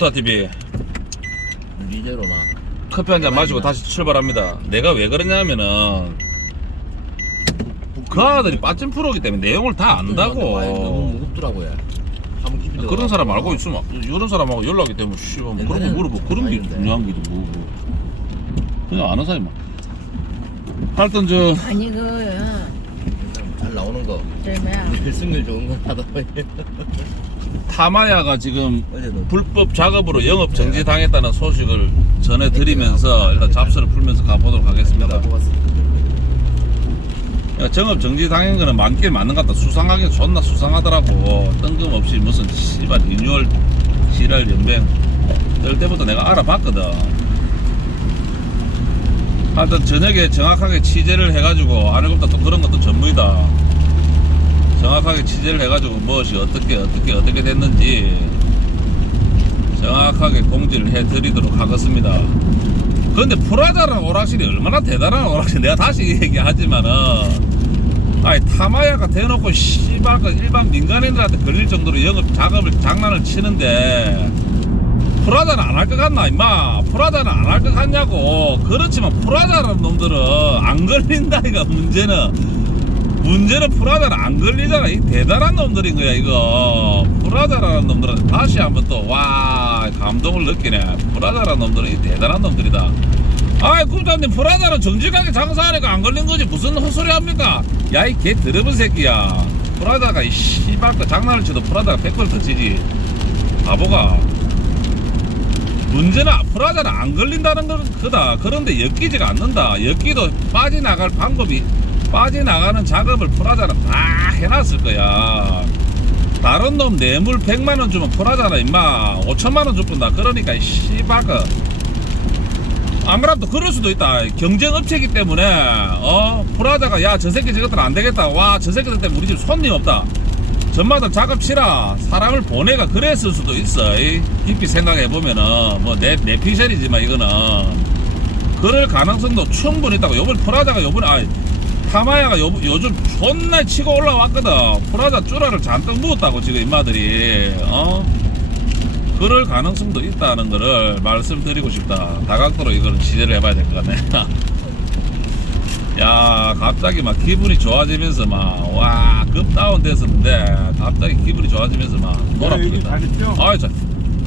부타 TV 리제로나 커피 한 잔 마시고 다시 출발합니다. 내가 왜 그러냐면은 그 아들이 빠진 프로기 때문에 내용을 다 너무 안다고. 무겁더라고요. 한번 깊이 그런 사람 알고 있으면 이런 사람하고 연락이 되면 씨발 뭐 그런 거 옛날에는 물어보 그런 게 아닌데. 중요한 게도 뭐고 그냥 아는 사람만. 하여튼 저 아니 그잘 나오는 거. 늘 승률 좋은 거 하다 보니 타마야가 지금 불법 작업으로 영업 정지 당했다는 소식을 전해드리면서 일단 잡스를 풀면서 가보도록 하겠습니다. 정업 정지 당한 거는 많긴 맞는 것 같다. 수상하게 존나 수상하더라고. 뜬금없이 무슨 씨발 리뉴얼 지랄 연맹 뜰 때부터 내가 알아봤거든. 하여튼 저녁에 정확하게 취재를 해가지고 알고 보다 또 그런 것도 전문이다. 정확하게 취재를 해가지고 무엇이 어떻게 어떻게 어떻게 됐는지 정확하게 공지를 해드리도록 하겠습니다. 그런데 프라자라는 오락실이 얼마나 대단한 오락실 내가 다시 얘기하지만은 아니 타마야가 대놓고 씨발 그 일반 민간인들한테 걸릴 정도로 영업 작업을 장난을 치는데 프라자는 안 할 것 같나 임마? 프라자는 안 할 것 같냐고. 그렇지만 프라자라는 놈들은 안 걸린다 이가 문제는 문제는 프라자는 안 걸리잖아. 이 대단한 놈들인 거야 이거. 프라자라는 놈들은 다시 한번 또 와 감동을 느끼네. 프라자라는 놈들은 이 대단한 놈들이다. 아이 국장님 프라자는 정직하게 장사하니까 안 걸린 거지. 무슨 헛소리 합니까? 야 이 개 더러운 새끼야. 프라자가 이 씨발 거 장난을 쳐도 프라자가 100번 더 치지. 바보가. 문제는 프라자는 안 걸린다는 건 그다. 그런데 엮이지가 않는다. 엮기도 빠져나갈 방법이 빠져나가는 작업을 프라자는 다 해놨을 거야. 다른 놈 뇌물 100만원 주면 프라자나 임마. 5천만원 줬다. 그러니까 이 씨발거 아무래도 그럴 수도 있다. 경쟁업체이기 때문에 어? 프라자가 야 저 새끼 저것들 안 되겠다. 와 저 새끼들 때문에 우리 집 손님 없다. 전마다 작업치라. 사람을 보내가 그랬을 수도 있어. 이 깊이 생각해 보면은. 뭐내 내 피셜이지만 이거는. 그럴 가능성도 충분히 있다고. 요번 프라자가 요번에 아 타마야가 요, 요즘 존나 치고 올라왔거든. 프라자 쭈라를 잔뜩 묻었다고 지금 인마들이. 어? 그럴 가능성도 있다는 거를 말씀드리고 싶다. 다각도로 이거는 취재를 해봐야 될 것 같네. 야 갑자기 막 기분이 좋아지면서 막와 급 다운 됐었는데 갑자기 기분이 좋아지면서 막 얘기 놀아버린다? 아이 자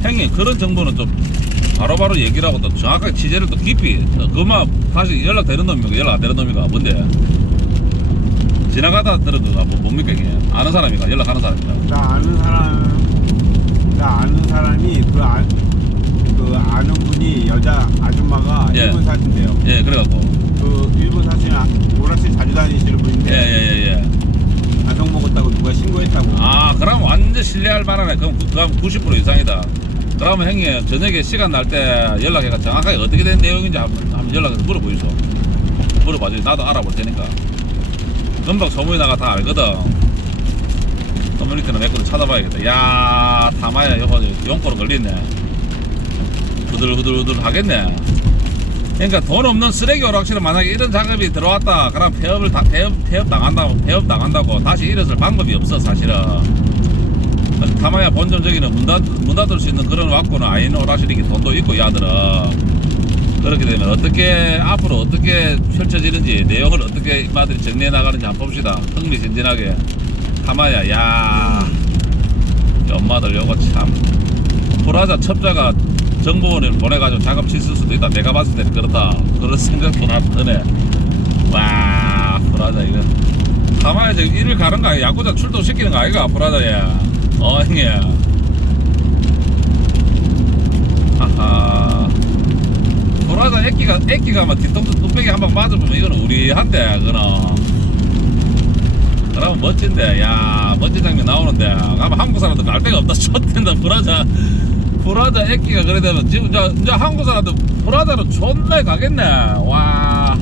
형님 그런 정보는 좀 바로바로 얘기를 하고 또 정확하게 취재를 또 깊이 어, 그만 다시 연락되는 놈입니까 연락 안 되는 놈입니까 뭔데 지나가다 들은 거가 뭐, 뭡니까 이게? 아는 사람이가? 연락하는 사람이가? 나 아는 사람, 나 아는 사람이 그, 아, 그 아는 분이 여자 아줌마가 예. 일본 사신대요. 예 그래갖고. 그 일본 사시는 아- 오락실 자주 다니시는 분인데 예예예 예. 안성 먹었다고 누가 신고했다고. 아 그럼 완전 신뢰할 만하네. 그럼 그- 그럼 90% 이상이다. 그러면 형님 저녁에 시간 날 때 연락해가 정확하게 어떻게 된 내용인지 한번, 한번 연락해서 물어보이소. 물어봐줘 나도 알아볼 테니까 금방 소문이 나가 다 알거든. 커뮤니티나 몇 군데 찾아봐야겠다. 야 타마야 이거 용포로 걸렸네. 후들후들후들 하겠네. 그러니까 돈 없는 쓰레기 오락실에 만약에 이런 작업이 들어왔다 그럼 폐업을 다 폐업, 폐업 당한다고 폐업 당한다고 다시 일어설 방법이 없어 사실은. 문, 닫, 문 닫을 수 있는 그런 왔고는 아닌 오락실이기 돈도 있고 야들은 그렇게 되면 어떻게 앞으로 어떻게 펼쳐지는지 내용을 어떻게 이마들이 정리해 나가는지 한번 봅시다. 흥미진진하게. 타마야 야. 엄마들 요거 참. 프라자 첩자가 정보원을 보내가지고 작업 치실 수도 있다. 내가 봤을 때는 그렇다. 그런 생각도 나 드네. 와 프라자 이거. 타마야 지금 일을 가는 거 아니야? 야구자 출동시키는 거 아이가 프라자에 어 형님 하하 프라자 애기가 애기가 막 뒤통수 뚝배기 한 방 맞아보면 이거는 우리한테 그거는 그러면 멋진데. 야 멋진 장면 나오는데. 아마 한국 사람들 갈 데가 없다. 쳤댄다. 브라자 브라자 애기가 그래 되면 지금 이제, 이제 한국 사람들 브라자로 존나 가겠네. 와.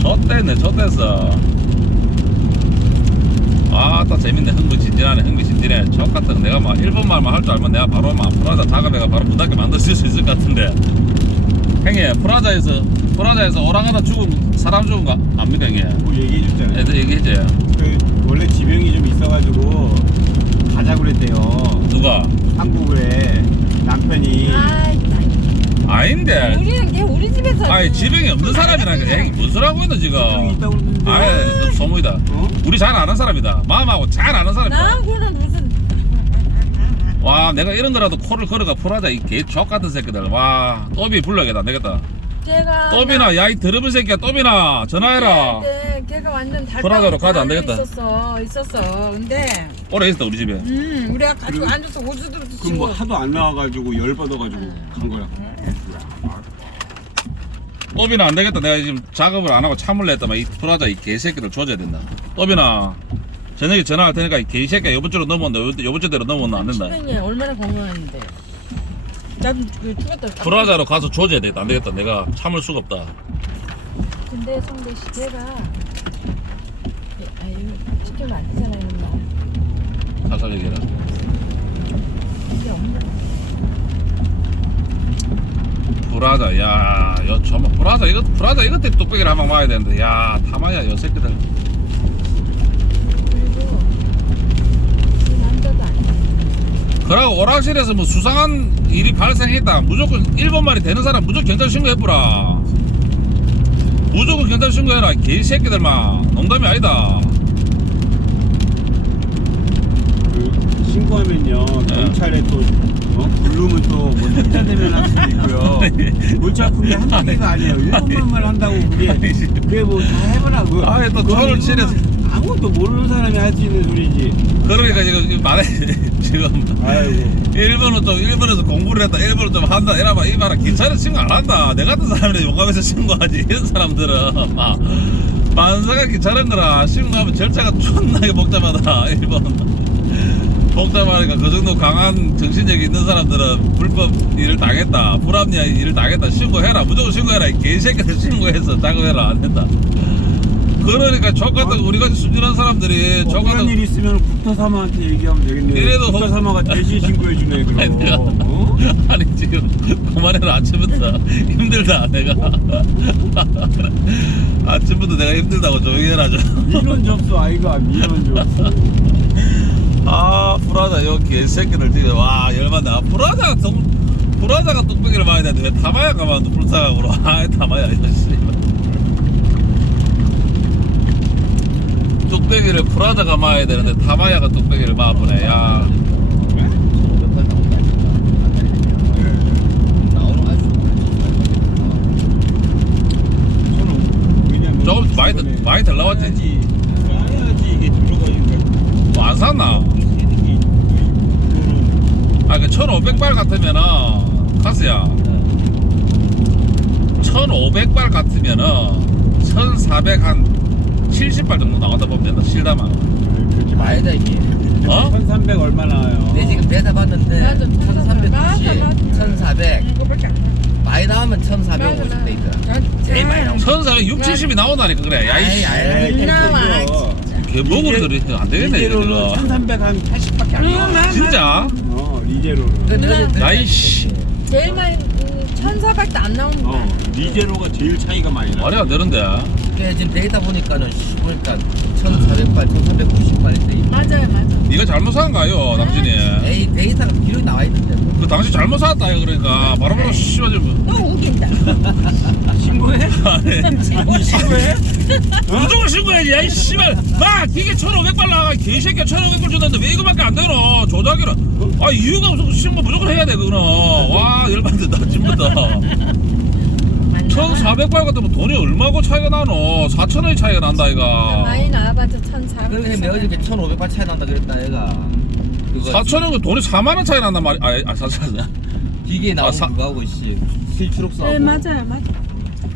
좆됐네. 좆됐어 아따 재밌네. 흥미진진하네 흥미진진해. 족 같은 거 내가 막 일본 말만 할 줄 알면 내가 바로 막 프라자 작업해가 바로 문 닫게 만들 수 있을 것 같은데. 형님 프라자에서 프라자에서 오랑 하나 죽은 사람 죽은 거 압니까 형님? 뭐 얘기해 줬잖아요. 애들 얘기했지 그 원래 지병이 좀 있어가지고 가자 그랬대요. 누가? 한국에 아 닌데. 우리는 걔 우리 집에서. 아니 지병이 없는 사람이라니까. 에이, 무슨 소리 하고 있노 지금. 있다고 그러는데. 아예 너 소문이다. 어? 우리 잘 아는 사람이다. 마음하고 잘 아는 사람이다. 나하고는 무슨. 와 내가 이런 거라도 코를 걸어가 풀하자 이 개족 같은 새끼들. 와 또비 불러야겠다. 안 되겠다. 걔가. 또비나 야이 더러운 새끼야 또비나 전화해라. 네, 걔가 완전 달. 불안하러 가도 안 되겠다. 있었어, 있었어. 근데, 오래 있었다 우리 집에. 음, 우리가 가지고 그리고- 앉아서 호주도 그럼 치고. 뭐 하도 안 나와가지고 열 받아가지고 간 거야. 또비나 안 되겠다. 내가 지금 작업을 안 하고 참을 냈다만 이 프라자 이 개새끼들 조져야 된다. 또비나 저녁에 전화할 테니까 이 개새끼야 이번 주로 넘어온다. 이번 주대로 넘어오면 안 된다. 시간이 얼마나 건강한데. 나도 그 죽었다. 프라자로 가서 조져야 되겠다. 안 되겠다. 내가 참을 수가 없다. 근데 성대 씨 걔가. 예, 아유, 시키면 안 되잖아, 이런 말. 살살 얘기해라. 이게 없나? 프라자 야, 여 정말 프라자 이것 프라자 이것 때문에 뚝배기를 한방 맞아야 되는데 야 타마야 여 새끼들. 그리고 그 남자도 아니야. 그러고 오락실에서 뭐 수상한 일이 발생했다. 무조건 일본 말이 되는 사람 무조건 경찰 신고해보라. 무조건 경찰 신고해라. 개새끼들만. 농담이 아니다. 그 신고하면요 네. 경찰에 또 어? 부르면 또뭐 탁자대면 할 수도 있고요. 골차 그게 한 마디가 아니에요. 일본말만 한다고 그게 그게 뭐 다 해보라 그. 아이, 또 그건 저를 치려서- 아무것도 모르는 사람이 할 수 있는 소리지. 그러니까 지금 말해 지금 아이고. 일본은 좀 일본에서 공부를 했다. 일본은 좀 한다. 이러봐 이봐라. 경찰은 신고 안 한다. 내 같은 사람이 용감해서 신고하지. 이런 사람들은 막 만사가 귀찮은 거라 신고하면 절차가 존나게 복잡하다. 일본. 복잡하니까 그 정도 강한 정신력이 있는 사람들은 불법 일을 당했다. 불합리한 일을 당했다. 신고해라. 무조건 신고해라. 이 개새끼들 신고해서 작업해라. 안 된다. 그러니까 저 같은 우리같이 순진한 사람들이 저 억울한 같은 일 있으면 국타사마한테 얘기하면 되겠네. 이래도 혹- 국타사마가 대신 신고해 주네 아니, 그럼. 내가- 어? 아니 지금 그만해라 아침부터 힘들다 내가 아침부터 내가 힘들다고 조용히 해라 좀. 민원 접수 아이가 민원 접수. 아 프라자 요 개새끼들 지금 와 열받네. 아 프라자가 동 프라자가 뚝배기를 봐야 되는데 왜 타마야 가만 불쌍하고로 아 타마야 이거 씨 뚝배기를 프라자가 마야 되는데 타마야가 뚝배기를 마보네. 야. 조금 많이 많이 이게 그거는 아, 그 1500발 같으면은, 카스야. 1500발 같으면은, 1400 한 70발 정도 나온다 보면 된다, 실다만. 그렇게 많이 아니다 이게. 어? 1300 얼마 나와요? 내 지금 대사 봤는데 맞아, 1390, 맞아, 맞아. 1400 그거밖에 안 돼. 많이 나오면 1450돼 있더라. 제일 많이 나온 1400, 6, 70이 나온다니까, 그래. 야, 이씨. 아이, 아이. 에이, 나와, 그거. 개먹으로 들이 안 되겠네, 리제로는 이거. 1300한 80밖에 안 나와. 진짜? 어, 리제로는. 야이씨. 제일 많이 음, 1400도 안 나오는 거야. 어, 리제로가 제일 차이가 많이 나. 말이 안 되는데. 그게 지금 데이터 보니까는 씨, 보니까 1400발, 1490발인데 맞아요, 맞아. 네가 잘못 산 거요, 당신이. 에이 데이터가 기록이 나와 있는데 그 당신 잘못 샀다, 이거 그러니까. 바로바로 씨발 좀. 너 웃긴다. 신고해? 아니. 신고해? 무조건 신고해야지. 야, 이 씨발. 막 기계 1,500발 나가. 개새끼야 1,500발 줬는데 왜 이거밖에 안 되노? 조작이라. 아, 이유가 없어. 신고 무조건 해야 돼, 그거는. 와, 열받는다, 지금부터. 1,400발 같으면 돈이 얼마고 차이가 나노? 4,000원이 차이가 난다, 이가. 많이 나와봤자 1400. 그러니까 내가 어저께 1500발 차이 난다 그랬다 얘가 그거 4,000원 돈이 4만 원 차이 난단 말이야. 아, 아 4,000원. 기계에 나온 아, 사- 그거하고 씨 실추록사하고 네, 맞아요, 맞아.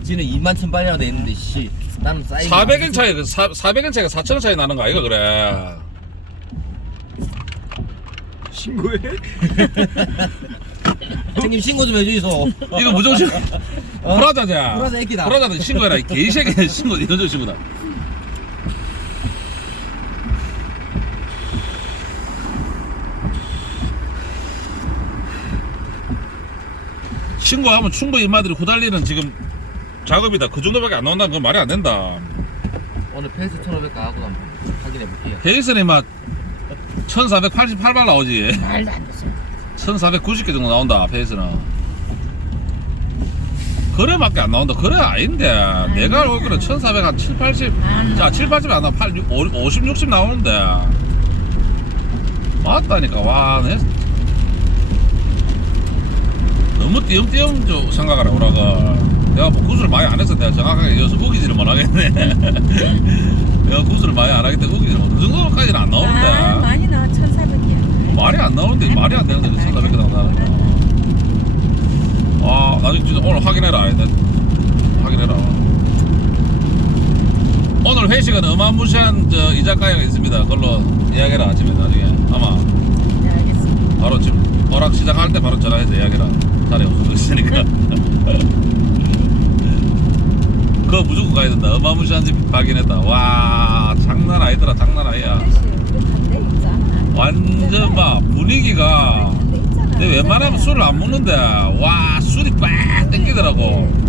지는 2만 천 발이나 돼 있는데 씨 나는 사이즈 400엔 차이가, 400엔 차이가 4,000원 차이 나는 거 아이가, 그래. 신고해? 형님 신고 좀 해주이소 이거 무조건 신 어? 프라자 애기다. 프라자도 신고해라. 이 개새끼 신고, 이런 저 신고다. 신고하면 충분히 인마들이 후달리는 지금 작업이다. 그 정도밖에 안 나온다는 건 말이 안 된다. 오늘 페이스 1500 가고 한번 확인해 볼게요 페이스는 막 1488발 나오지. 말도 안 되죠. 1490개 정도 나온다, 페이스는. 그래밖에 안 나온다. 그래 아닌데. 내가 알기로는 1,400, 한 7, 80. 안 자, 7, 80 안 나와. 8, 50, 60 나오는데. 맞다니까. 와, 내. 너무 띄엄띄엄 좀 생각하라, 오라가. 내가 뭐 구슬 많이 안 해서 내가 정확하게 여기서 우기지를 못하겠네. 내가 구슬을 많이 안 하기 때문에 우기지를 못해. 그 정도까지는 안 아, 나오는데. 많이 나와 1,400이야. 말이 안 나오는데, 말이 안 되는데, 1,400개 나온다. 아, 나중에 진짜 오늘 확인해라. 내- 확인해라. 오늘 회식은 어마무시한 저 이자카야가 있습니다. 그걸로 이야기해라 아침에 나중에 아마 네, 알겠습니다. 바로 지금 오락 시작할 때 바로 전화해서 이야기해라. 자리 없어졌으니까. 그거 무조건 가야 된다. 어마무시한 집 확인했다. 와 장난 아니더라. 장난 아니야. 완전 막 분위기가 내 웬만하면 술을 안 먹는데 와 술이 빡 땡기더라고.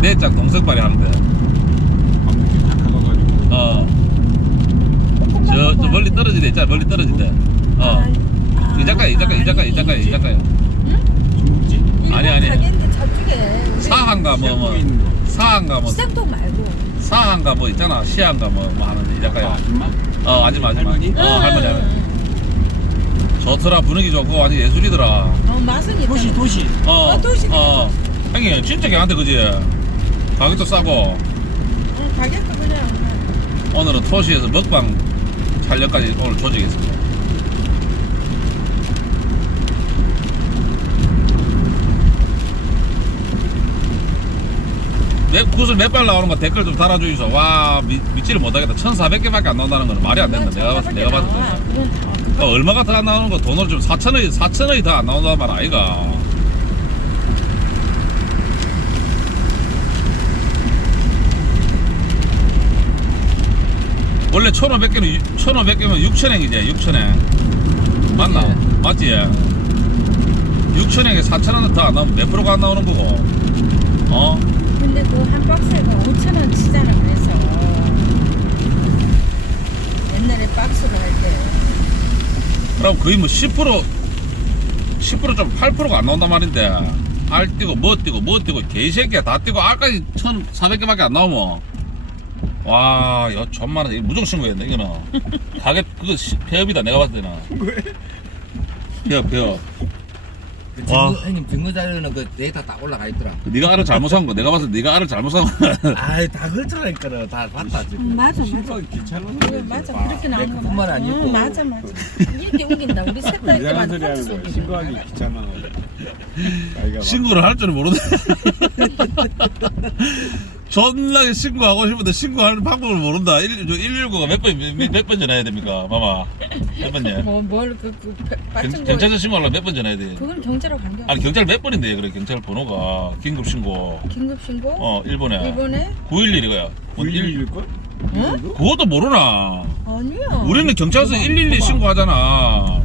내짝 동생발이 하는데 방귀 다 가가지고. 어. 저, 저 멀리 떨어지대 있잖아 멀리 떨어지대 어. 이 작가야 이 작가 이 작가 이 작가 이 작가야 중국집? 아니, 아니. 가게인데 저쪽에 우리 사한가 뭐 뭐 시장통에 있는 거. 사한가 뭐 시장통 말고 사한가 뭐 있잖아 시한가 뭐, 뭐 하는데 이 아, 작가야 아줌마? 어 아줌마 아줌마 할머니? 어 할머니 할머니 좋더라 분위기 좋고 완전 예술이더라 어 맛은 있다. 도시 도시. 어, 어, 도시. 어. 형님 진짜 괜찮대 그지 가격도 싸고 응, 가격도 그냥 오늘은 토시에서 먹방 촬영까지 오늘 조직했습니다. 몇, 구슬 몇 발 나오는 거 댓글 좀 달아주이소. 와, 미, 믿지를 못하겠다. 1,400개밖에 안 나온다는 건 말이 안 된다. 내가 봤을 때, 내가 봤을 때. 다 어, 얼마가 더안 나오는 거 돈으로 좀 4천원이, 4천원이 더안 나온다는 말 아이가. 원래 1,500개는, 1,500개면 6,000원이지, 6,000원. 맞나? 맞지? 6,000원에 4,000원 더안 나오면 몇 프로가 안 나오는 거고. 어? 근데 그 한 박스가 5천 원 치잖아 그래서 옛날에 박스로 할때 그럼 거의 뭐 10%, 10%좀 8%가 안 나온단 말인데. 알 뛰고, 뭐 뛰고, 뭐 뛰고, 개새끼야 다 뛰고, 알까지 1,400개밖에 안 나오면. 와, 이거 천만 원, 이거 무조건 신고했네, 이거는. 가격, 그거 시- 폐업이다, 내가 봤을 때는. 왜? 폐업, 폐업. 그 와. 증거, 형님 증거 자료는 그 데이터 딱 올라가 있더라. 네가 알을 잘못 산 거, 내가 봤을 때 네가 알을 잘못 산 거. 아이 다 헐트라니까는 다 봤다 지금. 음, 맞아 맞아 신고하기 귀찮아. 그 맞아 그렇게 나온 거 그뿐만 맞아. 아니고. 응, 맞아 맞아 이렇게 우긴다 우리 셋다 이렇게 이상한 맞아 소리 하는 거야. 신고하기 귀찮아. 신고를 할 줄은 모르네. 존나게 신고하고 싶은데 신고하는 방법을 모른다. 1, 119가 몇 번, 몇, 몇 번 전화해야 됩니까? 마마. 몇 번이야? 뭐 뭘그 빠진 거 경찰서 신고하려면 몇 번 전화해야 돼? 그건 경찰하고 관계 아니 경찰 몇 번인데 그래 경찰 번호가 긴급 신고 긴급 신고 어 일본에 일본에 911이거야 911일 걸? 응? 그것도 모르나 아니야 우리는 경찰서 봐봐, 112 봐봐. 신고하잖아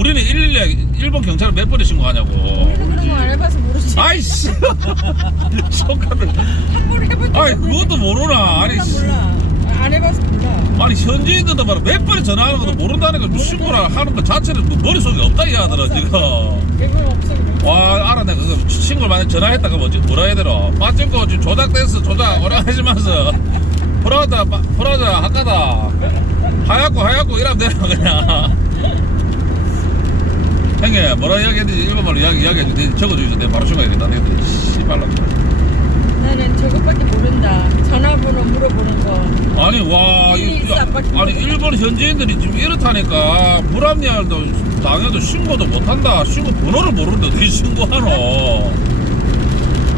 우리는 112에 일본 경찰을 몇 번에 신고하냐고. 우리는 그런 거안 해봐서 모르지. 아이씨. 조카들. 한번 해본 적 아니 없는데. 그것도 모르나. 아니 몰라. 씨. 몰라 안 해봐서 몰라. 아니 현지인들도 말몇 번에 전화하는 것도 모른다니까. 뭐 신고를 하는 것 자체는 뭐 머릿속에 없다 이 하더라 지금. 이건 없어 그래 와 알아내 그거 친구를 만약 전화했다 그 뭐지 뭐라 해야 되나 맞증거 지금 조작됐어 조작. 오라 하시면서. 프라자 마- 프라자 학가다. 하얗고 하얗고 이러면 되나 그냥 형님 뭐라 이야기했는지 일본말로 이야기 이야기해 주 적어주셔서 내가 바로 신고해야겠다. 내가 씨발라 나는 저것밖에 모른다. 전화번호 물어보는 거. 아니 와 이, 야, 싹 아니 일본 현지인들이 지금 이렇다니까. 불합리할도 당해도 신고도 못한다. 신고 번호를 모르는데 어떻게 신고하노?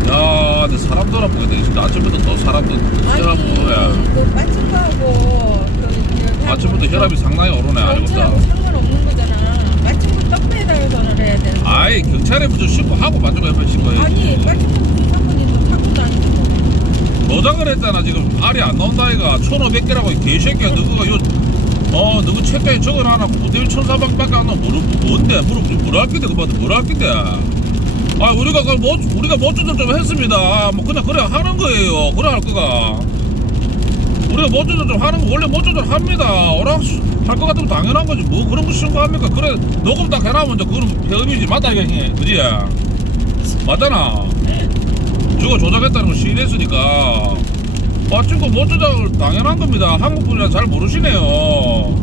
야 근데 사람 돌아보게 진짜 아침부터 또 사람도 혈압 오르네. 그 거하고 그 아침부터 혈압이 상당히 오르네 알고 해야 되는 거 아이 경찰에 무슨 신고하고 만족을 옆에 신고해야지 아니 도장을 했잖아 지금 알이 안 나온다 아이가 1500개라고 이 개새끼야 너가 요 어, 너그 책가에 적어놔라. 모델 천사방밖에 안 나와. 모르, 뭔데? 물어, 뭐라 할 건데? 그거 뭐라 할 건데? 아, 우리가, 그, 뭐, 우리가 뭐 조정 좀 했습니다. 뭐, 그냥 그래 하는 거예요. 그래 할 거가. 우리가 못 조절 하는 거 원래 못 조절합니다. 오락 할것 같으면 당연한 거지. 뭐 그런 거 신고합니까? 그래 녹음 딱 해놔면 이제 그건 폐업이지. 맞다 이게 그지? 맞잖아. 누가 조작했다는 걸 시인했으니까. 마침고 못 조작을 당연한 겁니다. 한국 분이라 잘 모르시네요.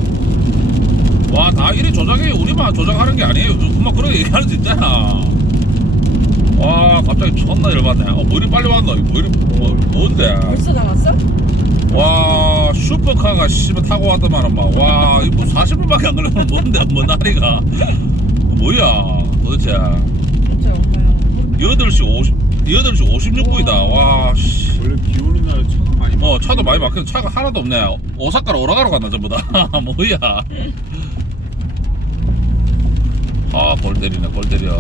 와, 다 이리 조작해. 우리만 조작하는 게 아니에요. 그만 그런 얘기할 수 있잖아. 와, 갑자기 존나 열받네. 어, 뭐 이리 빨리? 뭐 이리, 뭐, 뭔데? 벌써 나왔어? 와 슈퍼카가 씨발 타고 왔더만은 막와 이거 40분밖에 안 걸려면 뭔데 뭐 나리가. 뭐야 도대체. 진짜 엄마야. 8시 50 8시 56분이다. 와. 씨. 원래 비 오는 날에 차가 많이 어 차도 많이 막혀 차가 하나도 없네. 오사카로 오라가로 갔나 전부 다. 뭐야. 아 골 때리네 골 때려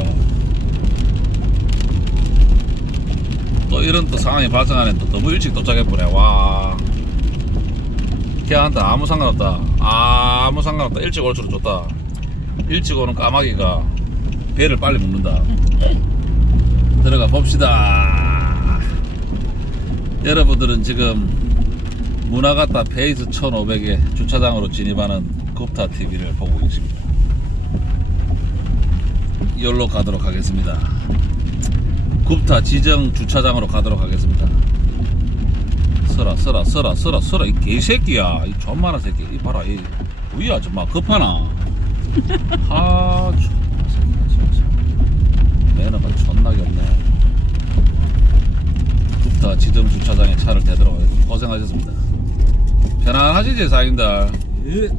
또 이런 또 상황이 발생하네 또 너무 일찍 도착해보네 와. 걔한테 아무 상관없다. 아무 상관없다. 일찍 올수록 좋다. 일찍 오는 까마귀가 배를 빨리 먹는다. 들어가 봅시다. 여러분들은 지금 문화가타 페이스 1500의 주차장으로 진입하는 굽타 TV를 보고 계십니다. 여기로 가도록 하겠습니다 굽타 지정 주차장으로 가도록 하겠습니다. 서라 서라 서라 서라 서라. 이 개새끼야. 이 존만한 새끼. 이 봐라 이 우리 아줌마 급하나? 아 존나 새끼야 진짜. 매너가 존나게 없네. 굽타 지정 주차장에 차를 대도록 하겠습니다 고생하셨습니다. 편안하시지 사장님들? 예.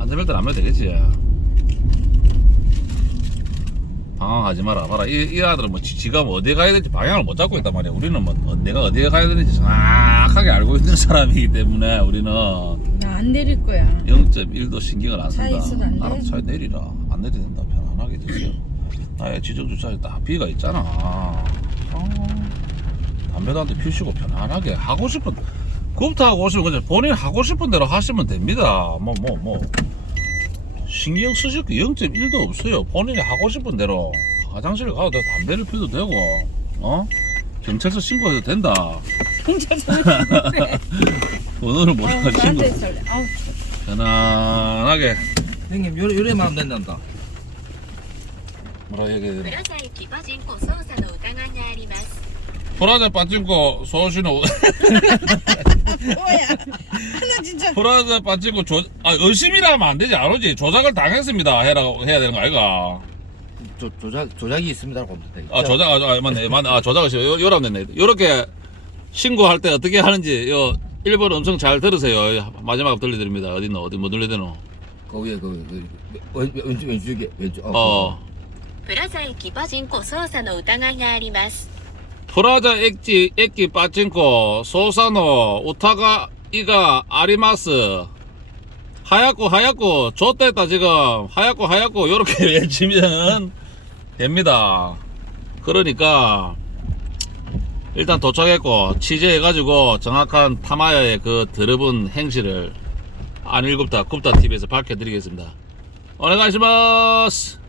안전벨트는 안 매도 되겠지 방황하지 마라. 봐라. 이, 이 아들은 뭐 지, 지가 뭐 어디에 가야 될지 방향을 못 잡고 있단 말이야. 우리는 뭐 어, 내가 어디에 가야 되는지 정확하게 알고 있는 사람이기 때문에 우리는 나 안 내릴 거야. 0.1도 신경을 안 차에 쓴다 있어도 안 돼? 알아서 차에 내리라. 안 내리 된다. 편안하게 드세요. 나의 지정주차에 딱 비가 있잖아. 어, 담배도 한대 피우시고 편안하게 하고 싶은 그부터 하고 오시면 그냥 본인 하고 싶은 대로 하시면 됩니다. 뭐 뭐 뭐 신경 쓰실 게 0.1도 없어요 본인이 하고 싶은 대로 화장실 가도 되고 담배를 피워도 되고 어 경찰서 신고해도 된다 경찰서 번호를 어, 몰라 나한테 신고 있을래 아우 편안하게 형님 요래 요래만 하면 된단다 뭐라 얘기해야 プ 되나 ラザ駅パチンコ操作の疑いがあります 프라자 빠진코 소신호 뭐야 나 진짜 프라자 빠진코 조, 아 의심이라 하면 안 되지 않으지 조작을 당했습니다 해라고 해야 되는 거 아이가 조, 조작 조작이 있습니다라고 하면 돼 아 조작 아, 아 맞네 맞네 아 조작을 시 요람 됐네 요렇게 신고할 때 어떻게 하는지 요 1번 음성 잘 들으세요 마지막 들려드립니다 어디 있노 어디 뭐 들려드노 그 위에 그, 그 왼, 왼쪽 왼쪽에 왼쪽 어 プラザ駅パチンコ操作の疑いがあります 프라자 액지 액기 빠진코 소사노 우타가 이가 아리마스. 하얗고 하얗고 좋됐다 지금. 하얗고 하얗고 요렇게 외치면 됩니다. 그러니까 일단 도착했고 취재해가지고 정확한 타마야의 그 더러운 행실을 안일굽다 굽다 TV에서 밝혀드리겠습니다. 오네가시마스